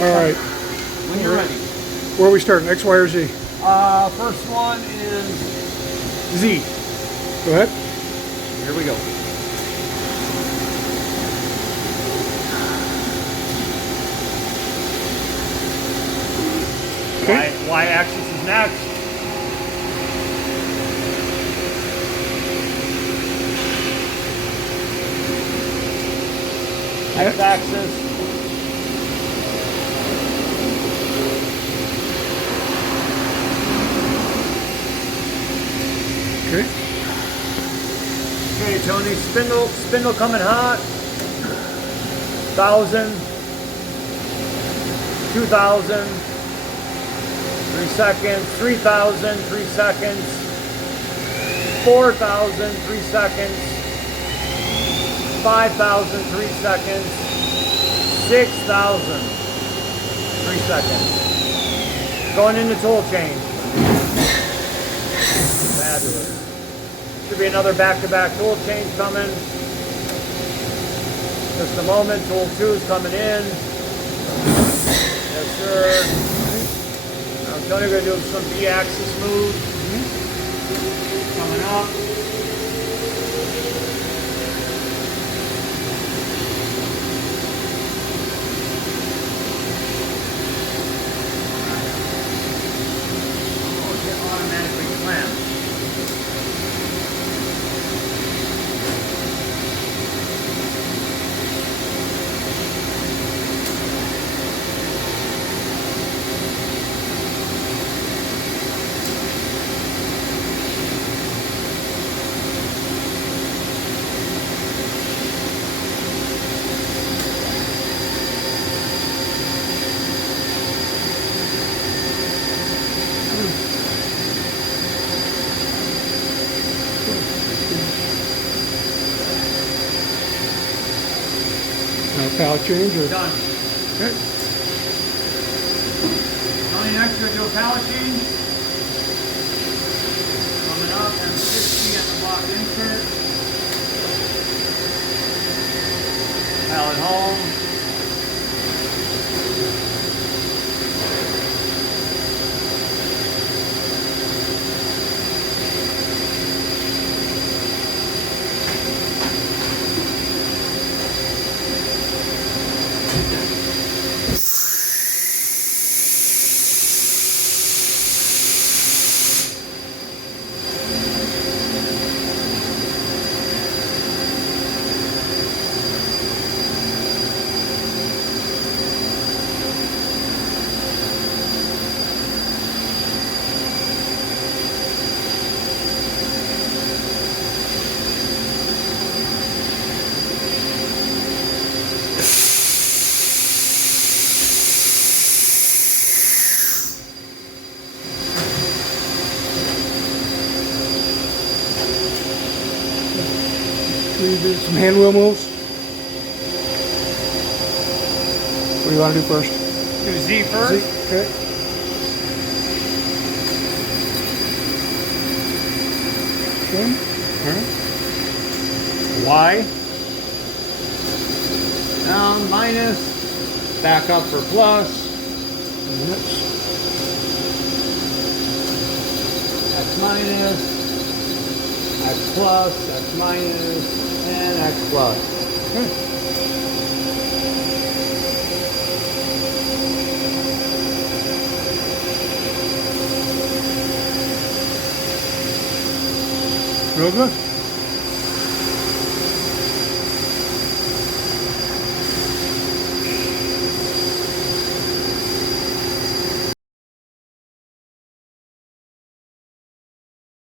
All right. When you're ready. Where are we starting? X, Y, or Z? First one is Z. Go ahead. Here we go. Okay. Y-axis is next. X-axis. Okay. Okay, Tony, spindle coming hot. 1,000, 2,000, 3 seconds, 3,000, 3 seconds, 4,000, 3 seconds, 5,000, 3 seconds, 6,000, 3 seconds. Going into tool change. Fabulous. Should be another back-to-back tool change coming. Just a moment, tool 2 is coming in. Yes, sir. I'm Tony, we're going to do some B-axis moves. Coming up. Oh, it automatically clamps. Pallet change or? Done. Okay. Tony, next we're going to do a pallet change. Coming up, M60 at the block insert. Pallet home. We do some hand wheel moves. What do you want to do first? Do Z first. Z. Okay. Okay. All right. Y. Down, minus. Back up for plus. Minutes. X minus. X plus. X minus. And X plus. Okay. Real good.